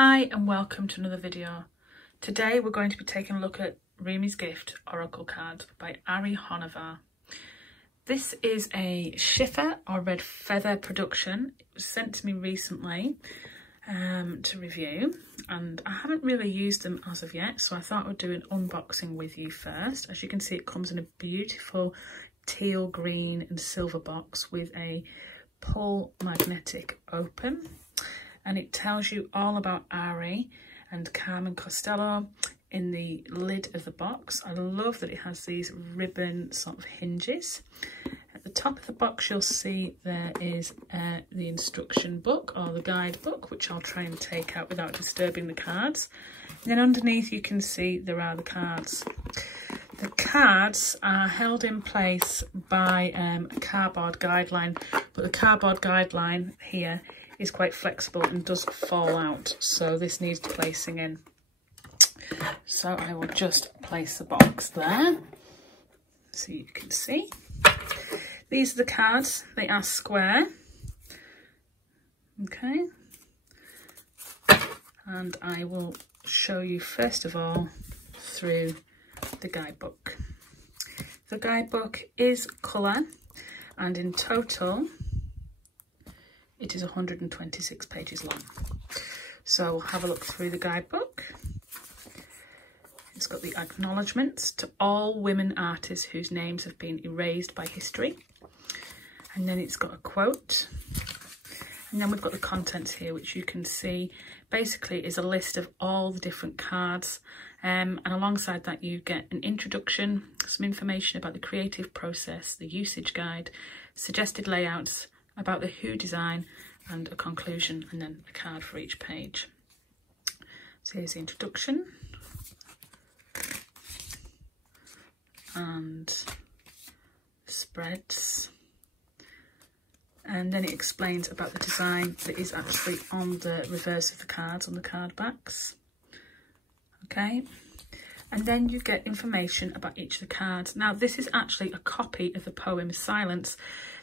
Hi and welcome to another video. Today we're going to be taking a look at Rumi's Gift Oracle card by Ari Honovar. This is a Schiffer or red feather production. It was sent to me recently to review, and I haven't really used them as of yet, so I thought I'd do an unboxing with you first. As you can see, it comes in a beautiful teal, green and silver box with a pull magnetic open. And it tells you all about Ari and Carmen Costello in the lid of the box. I love that it has these ribbon sort of hinges. At the top of the box you'll see there is the instruction book or the guidebook, which I'll try and take out without disturbing the cards. And then underneath you can see there are the cards. The cards are held in place by a cardboard guideline, but the cardboard guideline here is quite flexible and does fall out, so this needs placing in. So I will just place the box there so you can see. These are the cards. They are square. Okay. And I will show you first of all through the guidebook. The guidebook is colour, and in total it is 126 pages long. So we'll have a look through the guidebook. It's got the acknowledgements to all women artists whose names have been erased by history. And then it's got a quote. And then we've got the contents here, which you can see basically is a list of all the different cards. And alongside that you get an introduction, some information about the creative process, the usage guide, suggested layouts, about the Who design, and a conclusion, and then a card for each page. So here's the introduction and spreads, and then it explains about the design that is actually on the reverse of the cards, on the card backs. Okay, and then you get information about each of the cards. Now this is actually a copy of the poem Silence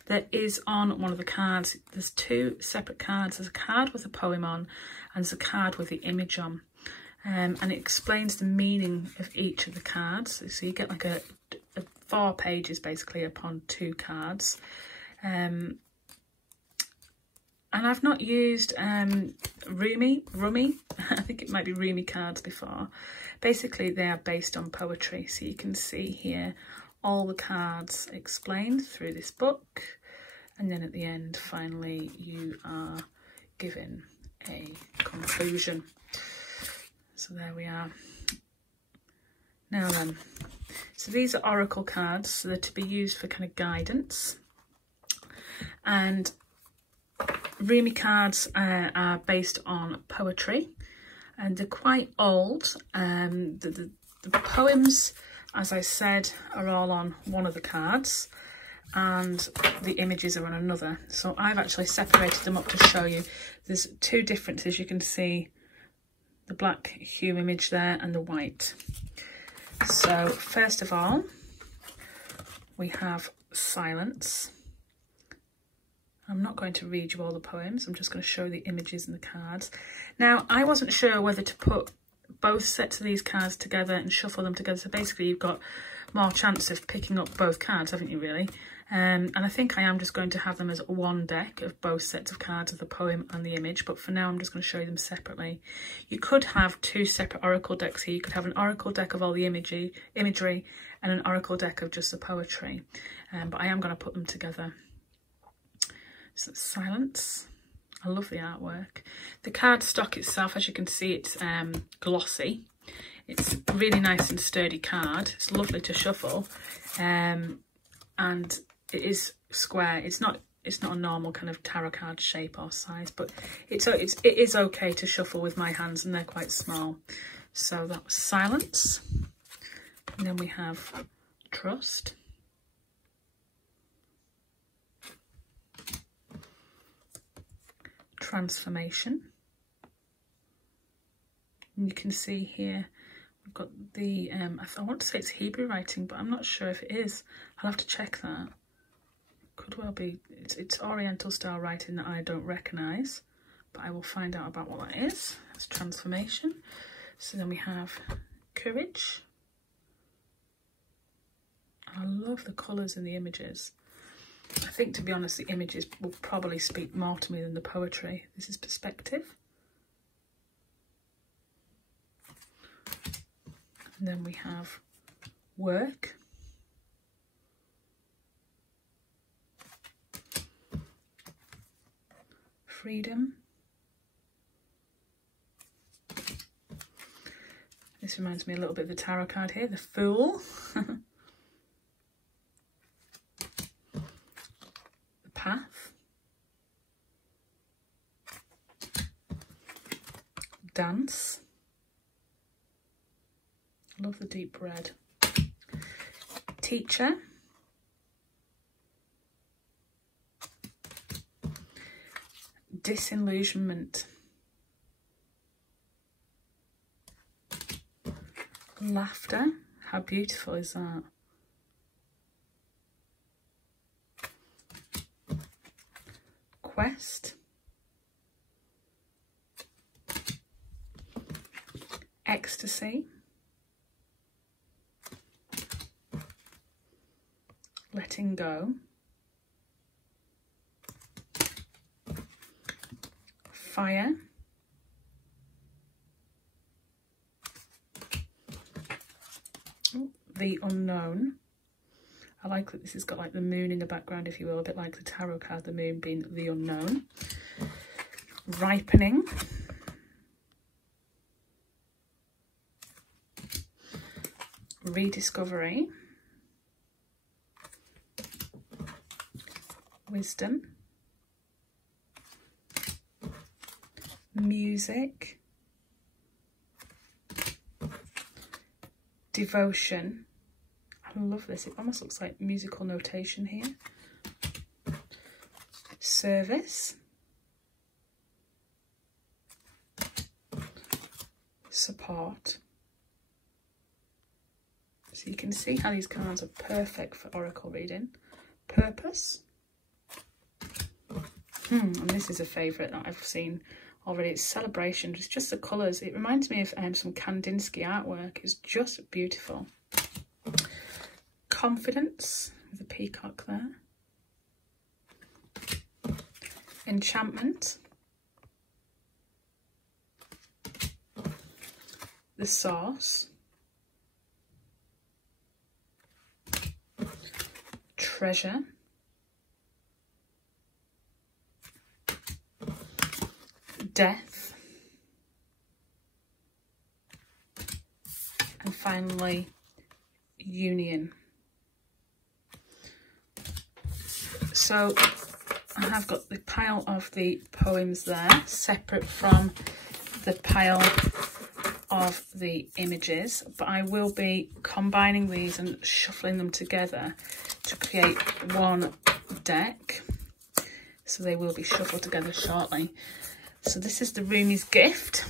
that is on one of the cards. There's two separate cards. There's a card with a poem on, and there's a card with the image on. And it explains the meaning of each of the cards. So you get like a 4 pages basically upon 2 cards. And I've not used Rumi, I think it might be Rumi cards before. Basically they are based on poetry. So you can see here all the cards explained through this book, and then at the end finally you are given a conclusion. So there we are. Now then, so these are oracle cards, so they're to be used for kind of guidance, and Rumi cards are based on poetry, and they're quite old. The poems, as I said, are all on one of the cards and the images are on another. So I've actually separated them up to show you. There's 2 differences. You can see the black hue image there and the white. So first of all, we have Silence. I'm not going to read you all the poems. I'm just going to show the images and the cards. Now, I wasn't sure whether to put both sets of these cards together and shuffle them together. So basically you've got more chance of picking up both cards, haven't you, really? And I think I am just going to have them as one deck of both sets of cards of the poem and the image, but for now I'm just going to show you them separately. You could have 2 separate oracle decks here. You could have an oracle deck of all the imagery and an oracle deck of just the poetry, but I am going to put them together. So Silence. I love the artwork. The card stock itself, as you can see, it's glossy. It's a really nice and sturdy card. It's lovely to shuffle, and it is square. It's not a normal kind of tarot card shape or size, but it is okay to shuffle with my hands, and they're quite small. So that was Silence, and then we have Trust. Transformation. And you can see here we've got the I want to say it's Hebrew writing, but I'm not sure if it is. I'll have to check that. Could well be. It's Oriental style writing that I don't recognise, but I will find out about what that is. That's transformation. So then we have courage. I love the colours in the images. I think, to be honest, the images will probably speak more to me than the poetry. This is perspective. And then we have work. Freedom. This reminds me a little bit of the tarot card here, the Fool. The Path. Dance. I love the deep red. Teacher. Disillusionment. Laughter. How beautiful is that? Quest. Ecstasy. Letting go. Fire. The unknown. I like that this has got like the moon in the background, if you will, a bit like the tarot card, the moon being the unknown. Ripening. Rediscovery. Wisdom. Music. Devotion. I love this. It almost looks like musical notation here. Service. Support. So you can see how these cards are perfect for oracle reading. Purpose. And this is a favourite that I've seen already. It's celebration. It's just the colours. It reminds me of some Kandinsky artwork. It's just beautiful. Confidence, with a peacock there. Enchantment. The Source. Treasure. Death. And finally, union. So I have got the pile of the poems there, separate from the pile of the images, but I will be combining these and shuffling them together to create one deck. So they will be shuffled together shortly. So this is the Rumi's gift.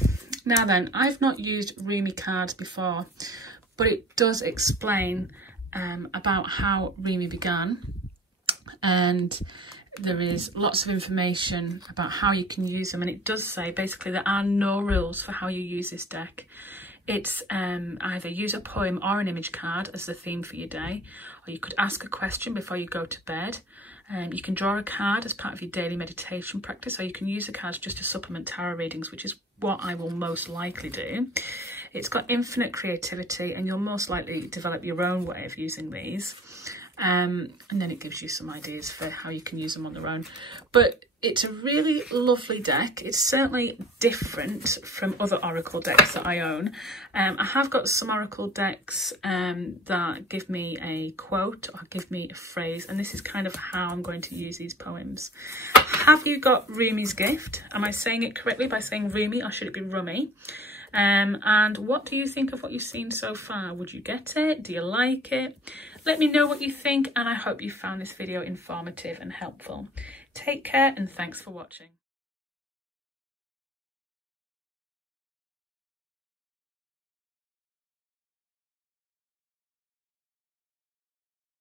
Now then, I've not used Rumi cards before, but it does explain about how Rumi began, and there is lots of information about how you can use them, and it does say basically there are no rules for how you use this deck. It's either use a poem or an image card as the theme for your day, or you could ask a question before you go to bed. You can draw a card as part of your daily meditation practice, or you can use the cards just to supplement tarot readings, which is what I will most likely do. It's got infinite creativity, and you'll most likely develop your own way of using these. And then it gives you some ideas for how you can use them on their own. But it's a really lovely deck. It's certainly different from other oracle decks that I own. I have got some oracle decks that give me a quote or give me a phrase, and this is kind of how I'm going to use these poems. Have you got Rumi's gift? Am I saying it correctly by saying Rumi, or should it be Rumi? And what do you think of what you've seen so far? Would you get it? Do you like it? Let me know what you think, and I hope you found this video informative and helpful. Take care, and thanks for watching.